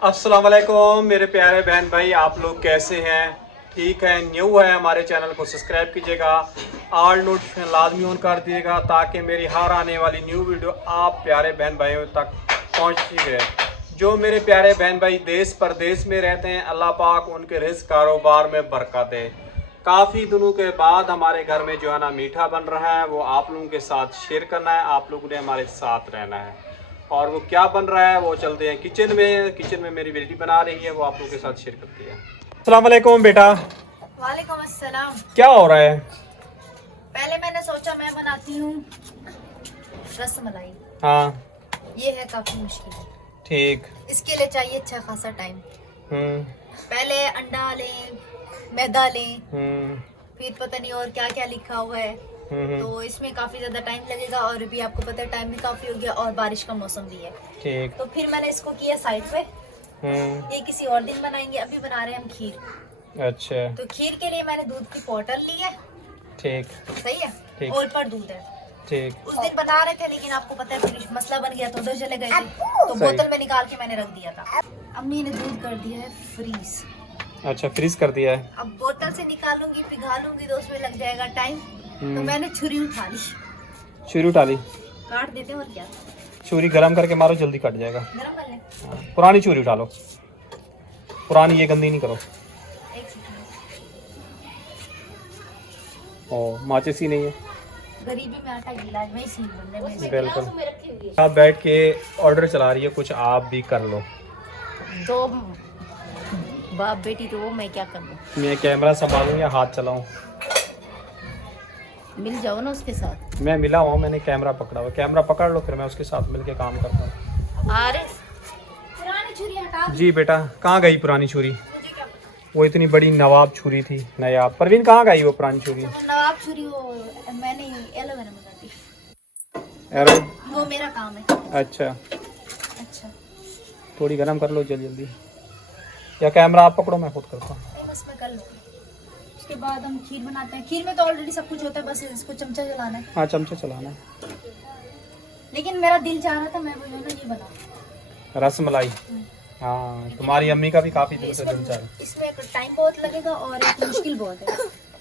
अस्सलाम वालेकुम मेरे प्यारे बहन भाई, आप लोग कैसे हैं? ठीक है। न्यू है हमारे चैनल को सब्सक्राइब कीजिएगा, ऑल नोटिफिकेशन लाजमी ऑन कर दीजिएगा ताकि मेरी हर आने वाली न्यू वीडियो आप प्यारे बहन भाइयों तक पहुंचती रहे। जो मेरे प्यारे बहन भाई देश परदेश में रहते हैं, अल्लाह पाक उनके रिज़्क़ कारोबार में बरकत दे। काफ़ी दिनों के बाद हमारे घर में जो है ना मीठा बन रहा है, वो आप लोगों के साथ शेयर करना है। आप लोगों ने हमारे साथ रहना है। और वो क्या बन रहा है वो चलते हैं किचन में। किचन में मेरी बेटी बना रही है, वो आप लोगों के साथ शेयर करती है। अस्सलाम वालेकुम बेटा। वालेकुम अस्सलाम। क्या हो रहा है? पहले मैंने सोचा मैं बनाती हूँ रसमलाई। हाँ ये है काफी मुश्किल। ठीक। इसके लिए चाहिए अच्छा खासा टाइम। हम्म पहले अंडा लें, मैदा लें, हम्म फिर पता नहीं और क्या क्या लिखा हुआ है। तो इसमें काफी ज्यादा टाइम लगेगा और भी आपको पता है टाइम भी काफी हो गया और बारिश का मौसम भी है। ठीक। तो फिर मैंने इसको किया साइड पे। ये किसी और दिन बनाएंगे, अभी बना रहे हैं हम खीर। अच्छा तो खीर के लिए मैंने दूध की बोतल ली है। ठीक। सही है। ठीक। और पर दूध है। ठीक। उस दिन बना रहे थे लेकिन आपको पता है फिर मसला बन गया तो उधर चले गए थे, तो बोतल में निकाल के मैंने रख दिया था। अम्मी ने दूध कर दिया है फ्रीज। अच्छा, फ्रीज कर दिया है। अब बोतल से निकालूंगी पिघालूंगी तो उसमें लग जाएगा टाइम। तो मैंने छुरी उठा ली। छुरी उठा ली? काट देते हैं और क्या। छुरी गरम करके मारो, जल्दी कट जाएगा। गरम कर ले। हाँ, पुरानी छुरी उठा लो। पुरानी, ये गंदी नहीं करो। एक सेकंड। ओ, माचिस ही नहीं है। गरीबी में आटा गीला है, वही सीन बनने में। बिल्कुल। आप बैठ के ऑर्डर चला रही है, कुछ आप भी कर लो। दो बाप बेटी तो वो मैं क्या कर लूं। मैं कैमरा संभालूं या हाथ चलाऊं? मिल जाओ ना उसके साथ। मैं मिला हुआ, मैंने कैमरा पकड़ा हुआ। कैमरा पकड़ लो, फिर मैं उसके साथ मिलके काम करता हूँ। अरे पुरानी छुरी हटा। जी बेटा, कहाँ गई पुरानी छुरी? मुझे क्या पता। वो इतनी बड़ी नवाब छुरी थी। नयाब परवीन, कहाँ गई वो पुरानी छुरी? नवाब छुरी वो मैंने एलोवेरा मंगाई। एरो? वो मेरा काम है। अच्छा, अच्छा थोड़ी गरम कर लो जल्दी जल्दी, या कैमरा आप पकड़ो, मैं खुद करता हूँ। नहीं, बस मैं कर लूँगी। उसके बाद हम खीर बनाते हैं। खीर में तो ऑलरेडी सब कुछ होता है, बस इसको चमचा चलाना है। हाँ, चमचा चलाना है। लेकिन मेरा दिल चाह रहा था मैं वो जो ना ये बनाऊं रसमलाई। हाँ, तुम्हारी अम्मी का भी काफी दिनों से दिल चाह रहा है। इसमें टाइम बहुत लगेगा और एक मुश्किल बहुत है।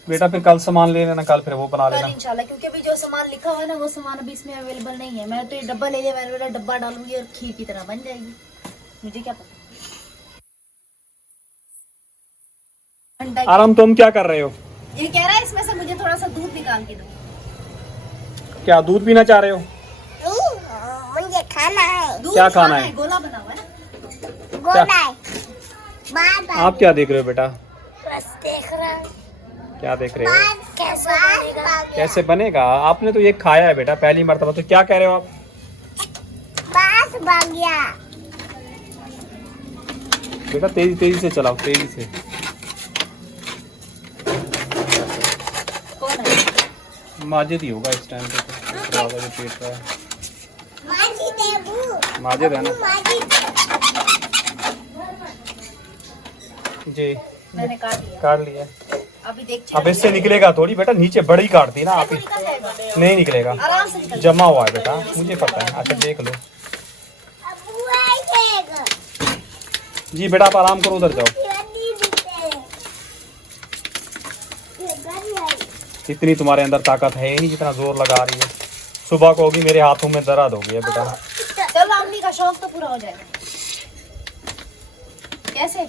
बेटा फिर कल सामान ले लेना, कल फिर वो बना कल लेना इंशाल्लाह, क्योंकि अभी जो सामान लिखा हुआ है ना वो सामान अभी इसमें अवेलेबल नहीं है। मैं तो ये डब्बा ले लिया, मैंने बोला डब्बा डालूंगी और खीर की तरह बन जाएगी। मुझे क्या पता। आराम, तुम क्या कर रहे हो? ये कह रहा है इसमें से मुझे थोड़ा सा दूध निकाल के दो। क्या दूध पीना चाह रहे हो? मुझे खाना है। दूध क्या खाना है? गोला बना हुआ है ना। गोला है। बाबा आप क्या देख रहे हो बेटा? बस देख रहा हूँ। क्या देख रहे हो? कैसे बनेगा? कैसे बनेगा? आपने तो ये खाया है बेटा पहली मर्तबा, तो क्या कह रहे हो आप? बस बन गया। बेटा तेजी तेजी से चलाओ, तेजी से। कौन है? माजिद ही होगा इस टाइम पे, तो जो पेट रहा है। माजी देबू। माजिद है ना? माजी। जी, मैंने काट लिया। काट लिया। अभी देख अब इससे निकलेगा थोड़ी बेटा, नीचे बड़ी काटती ना आप ही। निकल जाएगा नहीं निकलेगा, आराम से निकल। जमा हुआ है बेटा, मुझे पता है। अच्छा देख लो। अबू आएगा। जी बेटा, आप आराम करो, उधर जाओ। इतनी तुम्हारे अंदर ताकत है ही नहीं जितना जोर लगा रही है। सुबह को होगी मेरे हाथों में दर्द हो गया बेटा। चलो अम्मी का शौक तो पूरा हो जाएगा। कैसे?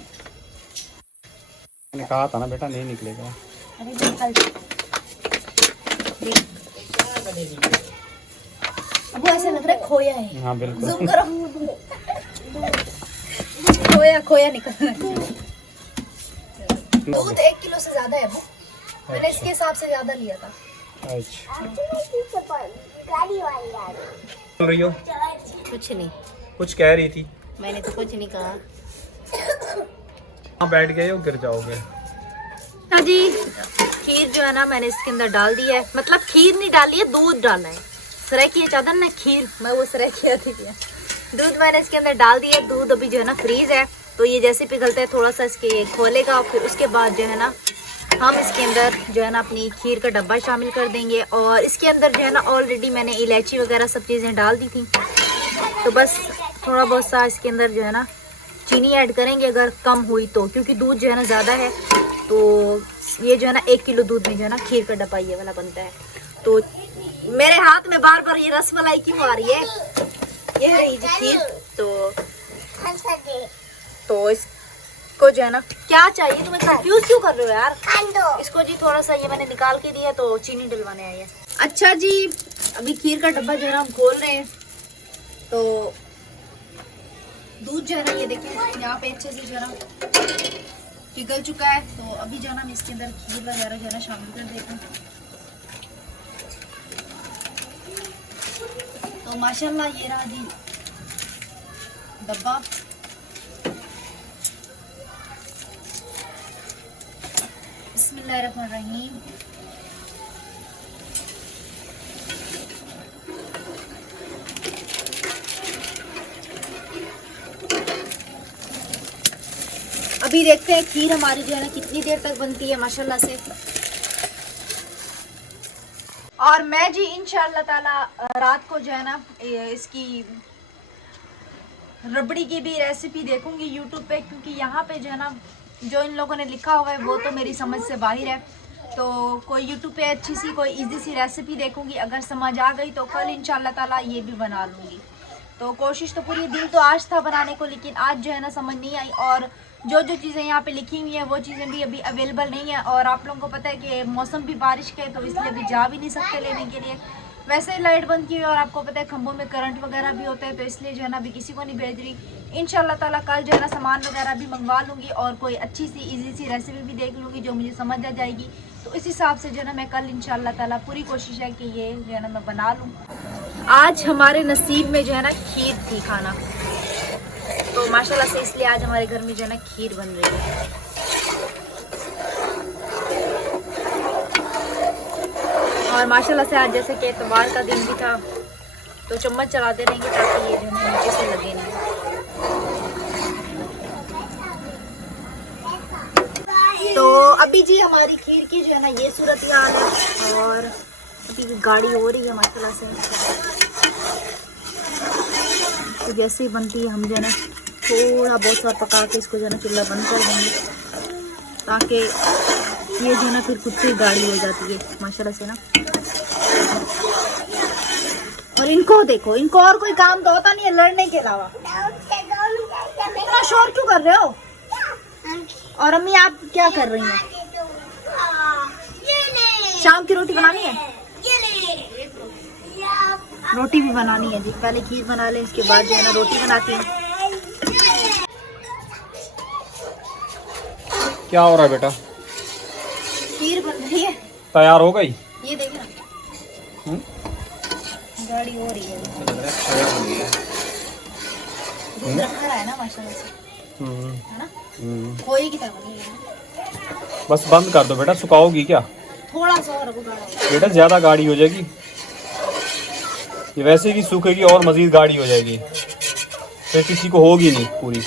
मैंने कहा था ना बेटा, नहीं निकलेगा। अभी निकल देख। अब वो ऐसे लग रहा है खोया है। हाँ बिल्कुल। जूम करो। खोया खोया निकल रहा है। दूध 1 किलो से ज्यादा है वो। मैंने इसके हिसाब से ज्यादा लिया था। अच्छा, गाड़ी वाली आ गई। बोल रही हो? कुछ नहीं, कुछ कह रही थी। मैंने तो कुछ नहीं कहा। हाँ, बैठ गए हो, गिर जाओगे। हाँ जी, खीर जो है ना मैंने इसके अंदर डाल दी है। मतलब खीर नहीं डाली है, दूध डाला है। सराइकी है चादर ना खीर, मैं वो सराइकी आती है। दूध मैंने इसके अंदर डाल दिया है। दूध अभी जो है ना फ्रीज है, तो ये जैसे पिघलता है थोड़ा सा इसके ये खोलेगा। फिर उसके बाद जो है ना हम इसके अंदर जो है ना अपनी खीर का डब्बा शामिल कर देंगे। और इसके अंदर जो है ना ऑलरेडी मैंने इलायची वगैरह सब चीज़ें डाल दी थी, तो बस थोड़ा बहुत सा इसके अंदर जो है ना चीनी ऐड करेंगे अगर कम हुई तो, क्योंकि दूध जो है ना ज़्यादा है। तो ये जो है ना 1 किलो दूध में जो है ना खीर का डब्बा ये वाला बनता है। तो मेरे हाथ में बार बार ये रसमलाई क्यों आ रही है? ये रही जी खीर। तो इसको जो है ना क्या चाहिए तुम्हें, कंफ्यूज क्यों कर रहे हो यार? इसको जी थोड़ा सा ये मैंने निकाल के दिया तो चीनी डलवाने आई है। अच्छा जी, अभी खीर का डब्बा जो है ना हम खोल रहे हैं। तो दूध जो है ना ये देखिए यहाँ पे अच्छे से जो है ना पिघल चुका है। तो अभी जो है ना हम इसके अंदर खीर वगैरह जो है ना शामिल कर देते हैं। तो माशाल्लाह ये रहा जी डब्बा। बिस्मिल्लाहिर्रहमानिर्रहीम। अभी देखते हैं खीर हमारी जो है ना कितनी देर तक बनती है माशाल्लाह से। और मैं जी इंशाल्लाह ताला रात को जो है ना इसकी रबड़ी की भी रेसिपी देखूंगी यूट्यूब पे, क्योंकि यहाँ पे जो है ना जो इन लोगों ने लिखा हुआ है वो तो मेरी समझ से बाहर है। तो कोई यूट्यूब पे अच्छी सी कोई इजी सी रेसिपी देखूंगी, अगर समझ आ गई तो कल इंशाल्लाह ताला ये भी बना लूँगी। तो कोशिश तो पूरी दिन तो आज था बनाने को, लेकिन आज जो है ना समझ नहीं आई। और जो जो चीज़ें यहाँ पे लिखी हुई हैं वो चीज़ें भी अभी अवेलेबल नहीं है। और आप लोगों को पता है कि मौसम भी बारिश का है, तो इसलिए अभी जा भी नहीं सकते लेने के लिए। वैसे ही लाइट बंद की हुई है और आपको पता है खंभों में करंट वगैरह भी होता है, तो इसलिए जो है ना अभी किसी को नहीं भेज रही। इंशाल्लाह ताला कल जो है ना सामान वगैरह भी मंगवा लूँगी और कोई अच्छी सी इजी सी रेसिपी भी देख लूँगी जो मुझे समझ आ जाएगी। तो इस हिसाब से जो है ना मैं कल इंशाल्लाह ताला पूरी कोशिश है कि ये जो है ना मैं बना लूँ। आज हमारे नसीब में जो है ना खीर थी खाना, तो माशाल्लाह से इसलिए आज हमारे घर में जो है ना खीर बन रही है। और माशाल्लाह से आज जैसे कि इतवार का दिन भी था, तो चम्मच चलाते रहेंगे ताकि ये जो है नीचे से लगे नहीं। तो अभी जी हमारी खीर की जो है ना ये सूरत हाल है। और अभी भी गाड़ी हो रही है माशाल्लाह से। तो जैसे ही बनती है हम जो है ना थोड़ा बहुत सा पका के इसको जो है ना चूल्हा बंद कर देंगे, ताकि ये जो है ना फिर खुद से गाढ़ी हो जाती है माशाल्लाह से ना। और इनको देखो, इनको और कोई काम तो होता नहीं है लड़ने के अलावा। इतना शोर क्यों कर रहे हो? और अम्मी आप क्या कर रही हैं? शाम की रोटी बनानी है? रोटी भी बनानी है जी। पहले खीर बना ले, उसके बाद जो है ना रोटी बनाती है। क्या हो रहा है बेटा? खीर बन रही है। तैयार हो गई? ये देखे ना गाड़ी हो रही है। दूध रखा है ना माशाल्लाह से, है ना? खोए की तरह बनी है। बस बंद कर दो बेटा, सुखाओगी क्या? थोड़ा सा और रखो गाढ़ा। बेटा ज्यादा गाढ़ी हो जाएगी, ये वैसे भी सूखेगी और मजीद गाढ़ी हो जाएगी, फिर किसी को होगी नहीं पूरी।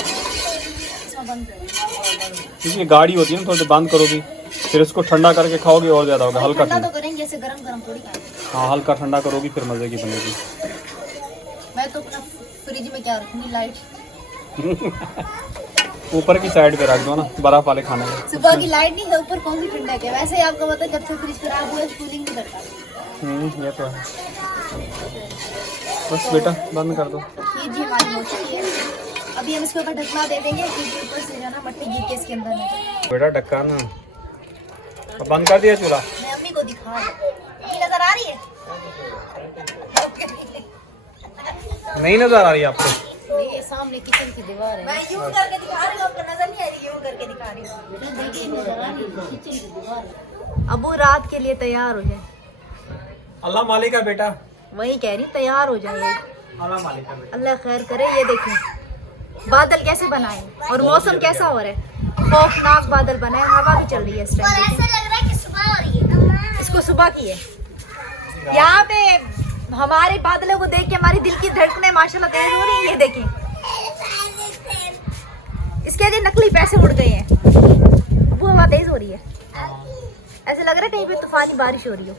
क्योंकि ये गाढ़ी होती है ना, थोड़ी बंद करोगी फिर इसको ठंडा करके खाओगे और ज्यादा होगा। हल्का ठंडा तो करेंगे, ऐसे गरम गरम थोड़ी खाएंगे। हाँ हल्का ठंडा करोगी फिर मजे की बनेगी। मैं तो अपना फ्रिज में क्या रखूंगी, लाइट ऊपर की साइड पे रख दो ना, बर्फ वाले खाने में। सुबह की लाइट नहीं है, ऊपर कौन सी ठंडक है? वैसे ही आपको पता है जब से फ्रिज खराब हुआ कूलिंग नहीं करता। ये तो है। बस बेटा बंद कर दो। खीर जी हमारी हो चुकी है। अभी हम इसके ऊपर ढकना दे देंगे क्योंकि ऊपर से जाना मट्टी गिर के इसके अंदर है। बेटा ढक्कन अब बंद कर दिया चूल्हा? मैं अम्मी को दिखा रही, नजर आ रही है? नहीं नजर आ रही आपको? ये सामने किचन की दीवार है। मैं यूं करके दिखा रही हूं, आपको नजर नहीं आ रही? यूं करके दिखा रही हूं। देखिए नजर आ रही है, किचन की दीवार है। अबू रात के लिए तैयार हो जाए। अल्लाह मालिक है बेटा। वही कह रही तैयार हो जाए। अल्लाह मालिक है बेटा। अल्लाह खैर करे। ये देखिए बादल कैसे बनाए और मौसम कैसा हो रहा है, खौफनाक बादल बनाए, हवा भी चल रही है इस टाइम। ऐसा लग रहा है कि सुबह हो रही है। इसको सुबह की है। यहाँ पे हमारे बादलों को देख के हमारी दिल की धड़कनें माशाल्लाह तेज हो रही है। ये देखें, इसके लिए नकली पैसे उड़ गए हैं। वो हवा तेज हो रही है, ऐसे लग रहा है कहीं पे तूफानी बारिश हो रही हो।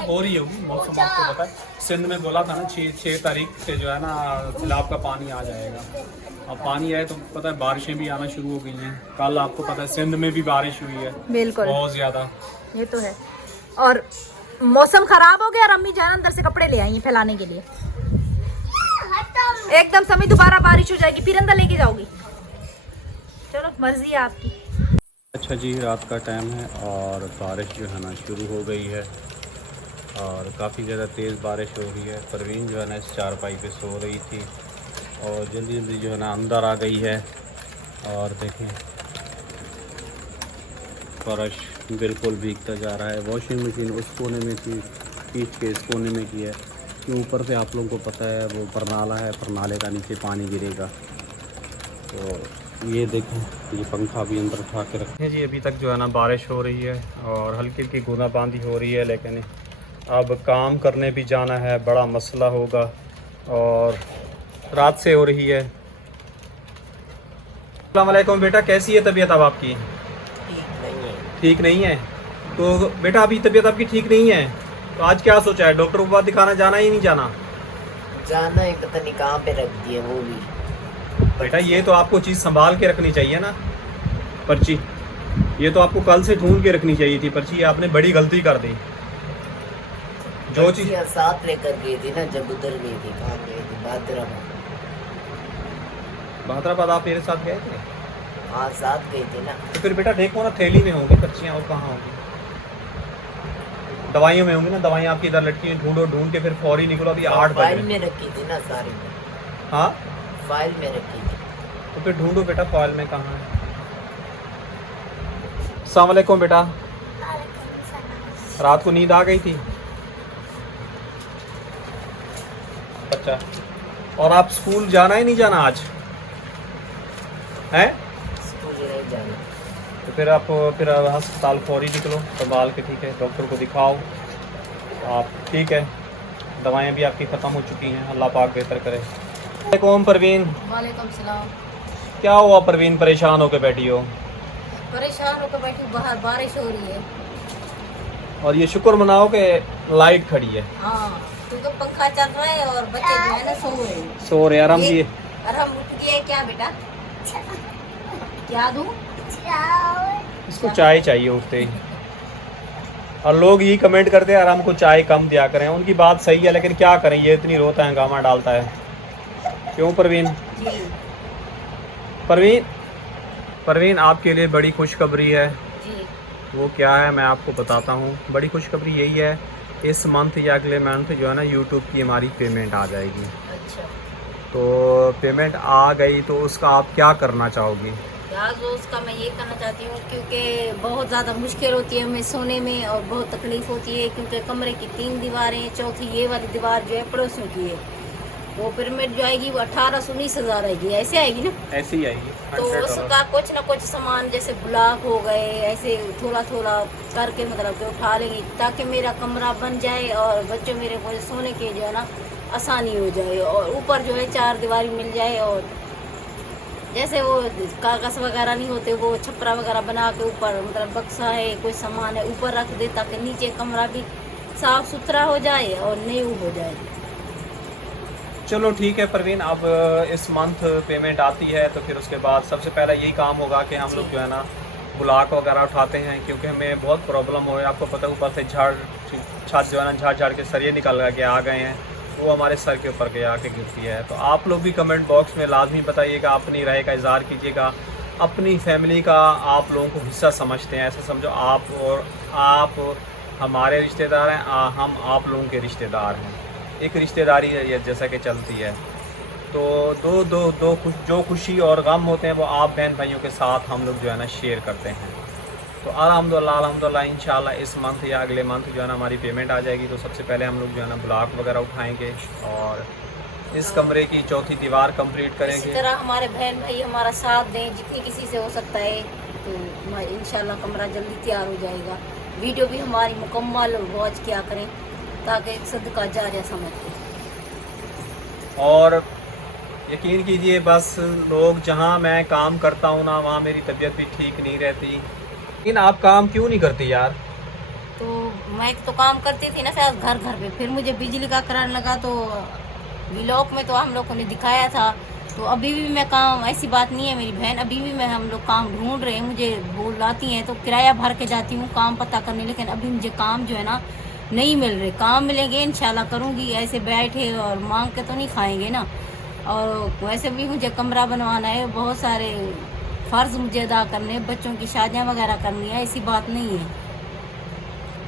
हो रही होगी मौसम, आपको पता है सिंध में बोला था ना 6 तारीख से जो है ना सैलाब का पानी आ जाएगा। अब पानी आए तो पता है बारिशें भी आना शुरू हो गई हैं। कल आपको पता है सिंध में भी बारिश हुई है बिल्कुल बहुत ज़्यादा। ये तो है। और मौसम खराब हो गया और अम्मी जान अंदर से कपड़े ले आई हैं फैलाने के लिए। एकदम समय दोबारा बारिश हो जाएगी फिर अंदर लेके जाओगी। चलो मर्जी है आपकी। अच्छा जी, रात का टाइम है और बारिश जो है ना शुरू हो गई है और काफ़ी ज़्यादा तेज़ बारिश हो रही है। परवीन जो है ना इस चारपाई पे सो रही थी और जल्दी जल्दी जो है ना अंदर आ गई है। और देखें फर्श बिल्कुल भीगता जा रहा है। वॉशिंग मशीन उस कोने में थी, खींच के इस कोने में की है कि ऊपर से आप लोगों को पता है वो परनाला है, परनाले का नीचे पानी गिरेगा। तो ये देखें ये पंखा भी अंदर उठा के रखें जी। अभी तक जो है ना बारिश हो रही है और हल्की हल्की बूंदाबांदी हो रही है, लेकिन अब काम करने भी जाना है, बड़ा मसला होगा और रात से हो रही है। अस्सलाम वालेकुम बेटा, कैसी है तबीयत अब आपकी? ठीक नहीं है। तो बेटा अभी तबीयत आपकी ठीक नहीं है तो आज क्या सोचा है? डॉक्टर को बात दिखाना जाना ही नहीं जाना? जाना है, पता नहीं कहाँ पे रख दिया वो भी। बेटा ये तो आपको चीज़ संभाल के रखनी चाहिए ना, पर्ची। ये तो आपको कल से ढूंढ के रखनी चाहिए थी पर्ची, आपने बड़ी गलती कर दी। जो चीज़ साथ लेकर गई थी ना जब उधर गई थी, कहाँ गई थी? बहादराबाद आप मेरे साथ गए थे? हाँ साथ गई थी ना। तो फिर बेटा देखो ना थैली में होंगी पर्चियाँ और कहाँ होंगी? दवाइयों में होंगी ना, दवाइयाँ आपकी इधर लटकी हैं, ढूंढो, ढूंढ के फिर फौरी निकलो। अभी 8 फाइल बजे में रखी थी ना सारी। हाँ फाइल में रखी थी। तो फिर ढूंढो बेटा फाइल में कहाँ है। अस्सलाम वालेकुम बेटा, रात को नींद आ गई थी? अच्छा, और आप स्कूल जाना ही नहीं जाना आज है? स्कूल नहीं जाना। तो फिर आप फिर अस्पताल फौरी निकलो संभाल के, ठीक है? डॉक्टर को दिखाओ आप, ठीक है? दवाएं भी आपकी ख़त्म हो चुकी हैं, अल्लाह पाक बेहतर करे। वालेकुम परवीन। वालेकुम सलाम। क्या हुआ परवीन, परेशान होकर बैठी हो? परेशान होकर बैठी, बाहर बारिश हो रही है। और ये शुक्र मनाओ कि लाइट खड़ी है। हाँ क्योंकि पंखा चल रहा है और बच्चे जो है ना सो रहे हैं। सो रहे आराम जी। और हम उठ गए। क्या बेटा क्या दूं? इसको चाय चाहिए उठते ही। और लोग ये कमेंट करते हैं यार हमको चाय कम दिया करें। उनकी बात सही है, लेकिन क्या करें, ये इतनी रोता है, हंगामा डालता है। क्यों परवीन? जी परवीन परवीन आपके लिए बड़ी खुशखबरी है। जी। वो क्या है मैं आपको बताता हूँ। बड़ी खुशखबरी यही है, इस मंथ या अगले मंथ जो है ना यूट्यूब की हमारी पेमेंट आ जाएगी। अच्छा। तो पेमेंट आ गई तो उसका आप क्या करना चाहोगी? यार तो उसका मैं ये करना चाहती हूँ क्योंकि बहुत ज़्यादा मुश्किल होती है हमें सोने में और बहुत तकलीफ़ होती है, क्योंकि कमरे की 3 दीवारें, चौथी ये वाली दीवार जो है पड़ोसियों की है, वो पिरामिड जो आएगी वो 18-19 हज़ार आएगी। ऐसे आएगी ना? ऐसे ही आएगी। तो उसका कुछ ना कुछ सामान जैसे ब्लॉक हो गए, ऐसे थोड़ा थोड़ा करके मतलब कि उठा लेंगे ताकि मेरा कमरा बन जाए और बच्चों मेरे को सोने के जो है ना आसानी हो जाए, और ऊपर जो है 4 दीवारी मिल जाए, और जैसे वो कागज़ वगैरह नहीं होते वो छपरा वगैरह बना के ऊपर मतलब बक्सा है कोई सामान है ऊपर रख दे ताकि नीचे कमरा भी साफ़ सुथरा हो जाए और न्यू हो जाए। चलो ठीक है परवीन, अब इस मंथ पेमेंट आती है तो फिर उसके बाद सबसे पहला यही काम होगा कि हम लोग जो है ना ब्लॉक वगैरह उठाते हैं, क्योंकि हमें बहुत प्रॉब्लम हो है। आपको पता है ऊपर से छत जो है ना झाड़ के सरिये निकल के आ गए हैं, वो हमारे सर के ऊपर के आके गिरती है। तो आप लोग भी कमेंट बॉक्स में लाजमी बताइएगा, अपनी राय का इज़हार कीजिएगा। अपनी फैमिली का आप लोगों को हिस्सा समझते हैं, ऐसा समझो आप हमारे रिश्तेदार हैं, हम आप लोगों के रिश्तेदार हैं। एक रिश्तेदारी है जैसा कि चलती है। तो जो खुशी और गम होते हैं वो आप बहन भाइयों के साथ हम लोग जो है ना शेयर करते हैं। तो अल्हम्दुलिल्लाह इंशाल्लाह इस मंथ या अगले मंथ जो है ना हमारी पेमेंट आ जाएगी। तो सबसे पहले हम लोग जो है ना ब्लॉक वगैरह उठाएंगे और इस कमरे की चौथी दीवार कंप्लीट करेंगे। इसी तरह हमारे बहन भाई हमारा साथ दें जितनी किसी से हो सकता है, तो इंशाल्लाह कमरा जल्दी तैयार हो जाएगा। वीडियो भी हमारी मुकम्मल वॉच किया करें ताकि सदका जारिया समझ के। और यकीन कीजिए बस लोग जहाँ मैं काम करता हूँ ना वहाँ मेरी तबीयत भी ठीक नहीं रहती। लेकिन आप काम क्यों नहीं करती यार? तो मैं तो काम करती थी ना शायद घर घर पे, फिर मुझे बिजली का करंट लगा तो व्लॉग में तो हम लोगों ने दिखाया था। तो अभी भी मैं काम, ऐसी बात नहीं है मेरी बहन, अभी भी मैं हम लोग काम ढूंढ रहे हैं, मुझे बुलाती हैं तो किराया भर के जाती हूँ काम पता करने, लेकिन अभी मुझे काम जो है ना नहीं मिल रहे। काम मिलेंगे इंशाल्लाह करूँगी, ऐसे बैठे और मांग के तो नहीं खाएंगे ना। और वैसे भी मुझे कमरा बनवाना है, बहुत सारे फ़र्ज़ मुझे अदा करने, बच्चों की शादियाँ वगैरह करनी है, ऐसी बात नहीं है।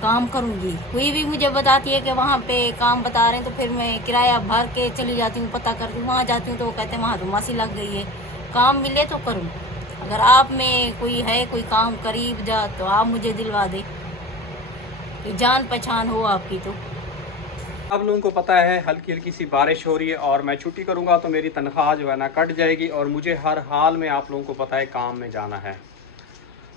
काम करूँगी, कोई भी मुझे बताती है कि वहाँ पे काम बता रहे हैं तो फिर मैं किराया भर के चली जाती हूँ, पता करती हूँ। वहाँ जाती हूँ तो वो कहते हैं वहाँ तो मासी लग गई है। काम मिले तो करूँ। अगर आप में कोई है कोई काम करीब जा तो आप मुझे दिलवा दे, कि जान पहचान हो आपकी। तो आप लोगों को पता है हल्की हल्की सी बारिश हो रही है और मैं छुट्टी करूँगा तो मेरी तनख्वाह जो है ना कट जाएगी, और मुझे हर हाल में आप लोगों को पता है काम में जाना है।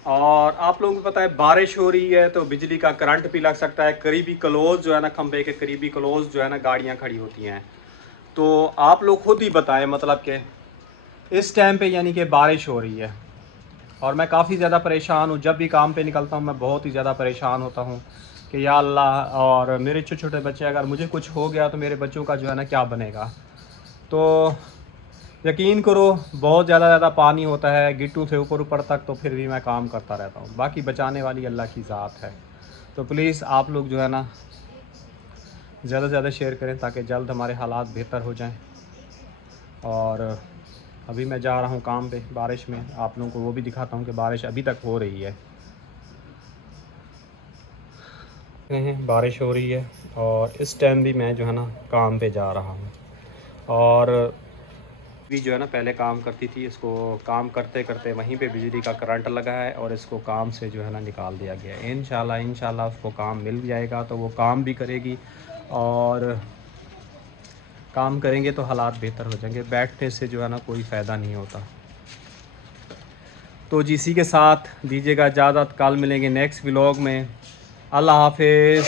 और आप लोगों को पता है बारिश हो रही है तो बिजली का करंट भी लग सकता है, करीबी क्लोज जो है ना, खंभे के करीबी क्लोज जो है ना गाड़ियाँ खड़ी होती हैं। तो आप लोग खुद ही बताएं, मतलब कि इस टाइम पे यानी कि बारिश हो रही है और मैं काफ़ी ज़्यादा परेशान हूँ। जब भी काम पे निकलता हूँ मैं बहुत ही ज़्यादा परेशान होता हूँ कि या अल्लाह, और मेरे छोटे छोटे बच्चे, अगर मुझे कुछ हो गया तो मेरे बच्चों का जो है ना क्या बनेगा। तो यकीन करो बहुत ज़्यादा पानी होता है गिट्टू से ऊपर तक, तो फिर भी मैं काम करता रहता हूँ। बाकी बचाने वाली अल्लाह की ज़ात है। तो प्लीज़ आप लोग जो है ना ज़्यादा से ज़्यादा शेयर करें ताकि जल्द हमारे हालात बेहतर हो जाएं। और अभी मैं जा रहा हूँ काम पे बारिश में, आप लोगों को वो भी दिखाता हूँ कि बारिश अभी तक हो रही है। बारिश हो रही है और इस टाइम भी मैं जो है ना काम पे जा रहा हूँ। और भी जो है ना पहले काम करती थी, इसको काम करते करते वहीं पे बिजली का करंट लगा है और इसको काम से जो है ना निकाल दिया गया है। इंशाल्लाह उसको काम मिल जाएगा तो वो काम भी करेगी, और काम करेंगे तो हालात बेहतर हो जाएंगे। बैठने से जो है ना कोई फ़ायदा नहीं होता। तो जी इसी के साथ दीजिएगा इजाज़त, कल मिलेंगे नेक्स्ट व्लॉग में। अल्लाह हाफिज़।